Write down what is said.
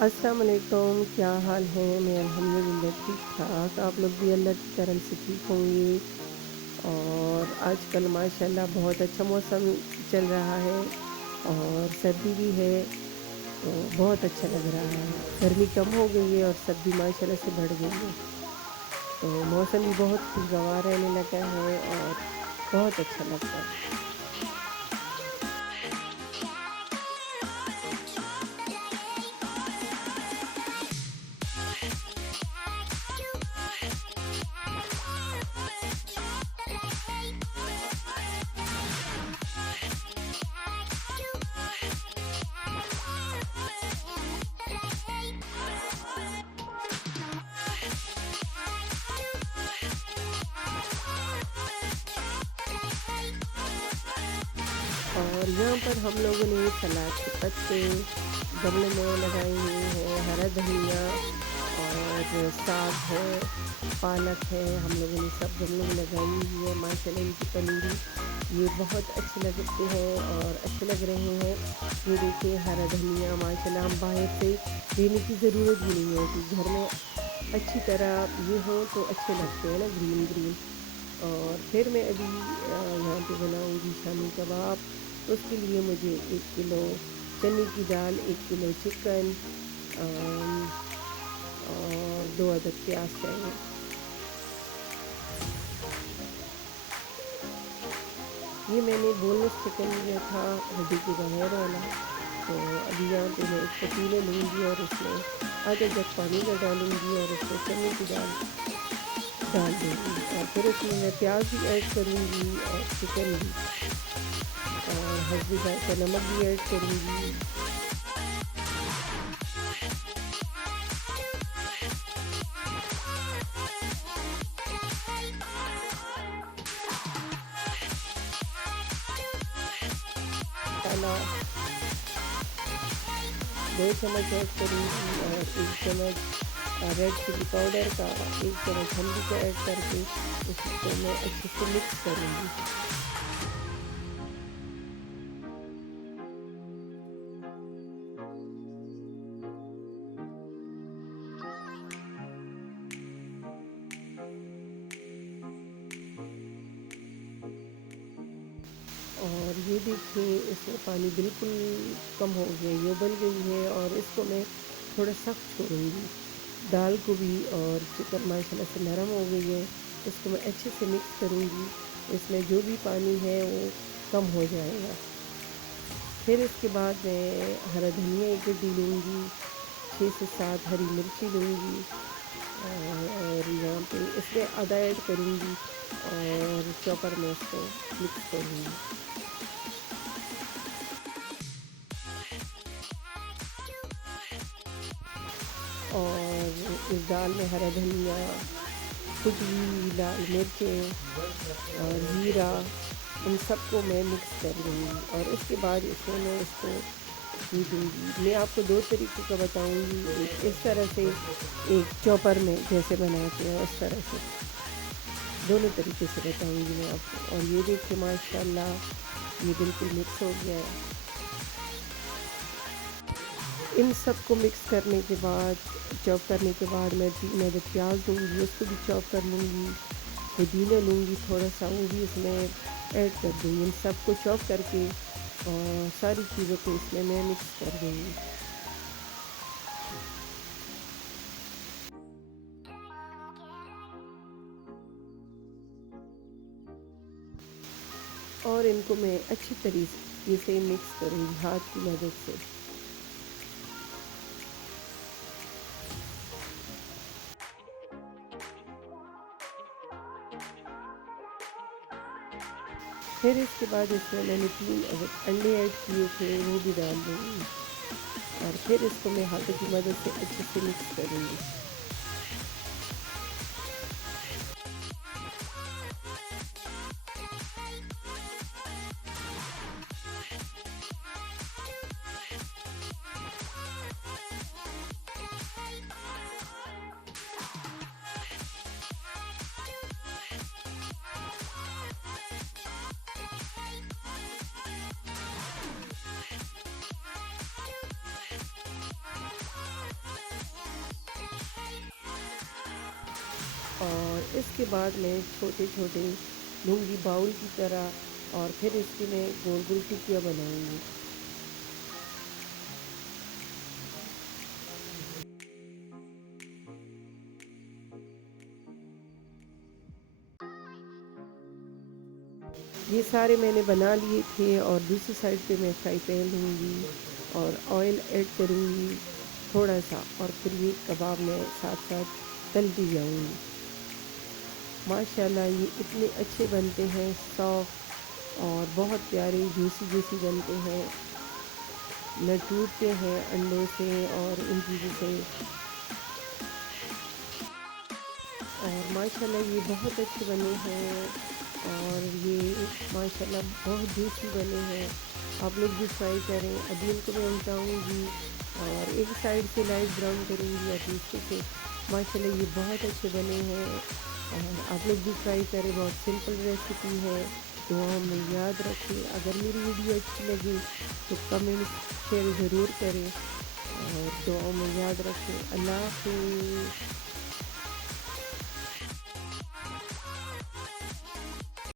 अस्सलाम वालेकुम, क्या हाल है? मैं अल्हम्दुलिल्लाह ठीक-ठाक। आप लोग भी अल्लाह की करम से ठीक होंगे। और आजकल माशाल्लाह बहुत अच्छा मौसम चल रहा है और सर्दी भी है, तो बहुत अच्छा लग रहा है। गर्मी कम हो गई है और सर्दी माशाल्लाह से बढ़ गई है। तो मौसम भी बहुत खुशगवार रहने लगा है और बहुत अच्छा लगता है। और यहाँ पर हम लोगों ने सलाद के पत्ते गमले में लगाए हुए हैं, हरा धनिया और साग है, पालक है, हम लोगों ने सब गमलों में लगाई हुई है। माशाल्लाह इनकी पनीरी ये बहुत अच्छे लगते हैं और अच्छे लग रहे हैं। ये देखिए हरा धनिया माशाल्लाह हम बाहर से लेने की ज़रूरत भी नहीं होती, घर में अच्छी तरह ये हो तो अच्छे लगते हैं ना, ग्रीन ग्रीन। और फिर मैं अभी यहाँ पे बनाऊँगी शामी कबाब। तो उसके लिए मुझे 1 किलो चने की दाल, 1 किलो चिकन अम, और 2 अदद प्याज चाहिए। ये मैंने बोनलेस चिकन लिया था, हड्डी के बगैर वाला। तो अभी यहाँ पे मैं एक पतीले लूँगी और उसमें आधा जग पानी का डालूँगी और उसमें चने की दाल डाल दूँगी और फिर उसमें मैं प्याज भी ऐड करूँगी और चिकन भी और हल्दी जायका नमक भी ऐड करूँगी। मसाला 2 चम्मच ऐड करूँगी और 1 चम्मच रेड चिली पाउडर का, 1 चम्मच हल्दी का ऐड करके उसको मैं अच्छे से मिक्स करूँगी। और ये देखिए इसमें पानी बिल्कुल कम हो गया, ये उबल गई है और इसको मैं थोड़ा सख्त छोड़ूंगी। दाल को भी और चिकन माशाल्लाह से नरम हो गई है, इसको मैं अच्छे से मिक्स करूंगी। इसमें जो भी पानी है वो कम हो जाएगा। फिर इसके बाद मैं हरा धनिया एक गड्डी लूँगी, 6 से 7 हरी मिर्ची लूँगी और यहाँ पे इसमें आधा ऐड करूँगी और चॉपर में इसको मिक्स करूँगी। और इस दाल में हरा धनिया, कुटी हुई लाल मिर्चें और जीरा, इन सबको मैं मिक्स कर दूँगी और उसके बाद इसमें मैं इसको भूनूँगी। मैं आपको 2 तरीक़ों का बताऊँगी, एक इस तरह से, एक चॉपर में जैसे बनाते हैं उस तरह से। दोनों तरीके से बताऊँगी मैं आपको। और ये देखिए माशाल्लाह ये बिल्कुल मिक्स हो गया है। इन सबको मिक्स करने के बाद, चॉप करने के बाद मैं 3 अदद प्याज लूँगी, उसको भी चॉप कर लूँगी। पुदीना लूँगी थोड़ा सा, वो भी इसमें ऐड कर दूँगी। इन सबको चॉप करके और सारी चीज़ों को इसमें मैं मिक्स कर दूँगी। और इनको मैं अच्छी तरीके से मिक्स करूँगी हाथ की मदद से। फिर इसके बाद इसमें मैंने 3 अंडे ऐड किए थे, वो भी डाल दूँगी और फिर इसको मैं हाथों की मदद से अच्छे से मिक्स करूँगी। और इसके बाद मैं छोटे छोटे लूँगी बाउल की तरह, और फिर इसकी मैं गोल गोल टिक्कियाँ बनाऊँगी। ये सारे मैंने बना लिए थे, और दूसरी साइड पे मैं फ्राई पैन लूँगी और ऑयल ऐड करूँगी थोड़ा सा, और फिर ये कबाब मैं साथ साथ तलती जाऊँगी। माशाल्लाह ये इतने अच्छे बनते हैं, सॉफ्ट और बहुत प्यारे जूसी जूसी बनते हैं, न टूटते हैं अंडों से और इन चीज़ों से। और माशाल्लाह ये बहुत अच्छे बने हैं, और ये माशाल्लाह बहुत जूसी बने हैं। आप लोग भी ट्राई करें। अभी इनको मैं उल्टाऊँगी और एक साइड से लाइट ब्राउन करूँगी और दूसरे से। माशाल्लाह ये बहुत अच्छे बने हैं, और आप लोग भी ट्राई करें। बहुत सिंपल रेसिपी है। दुआओं में याद रखें। अगर मेरी वीडियो अच्छी लगी तो कमेंट शेयर ज़रूर करें, और दुआओं में याद रखें। अल्लाह हाफ़िज़।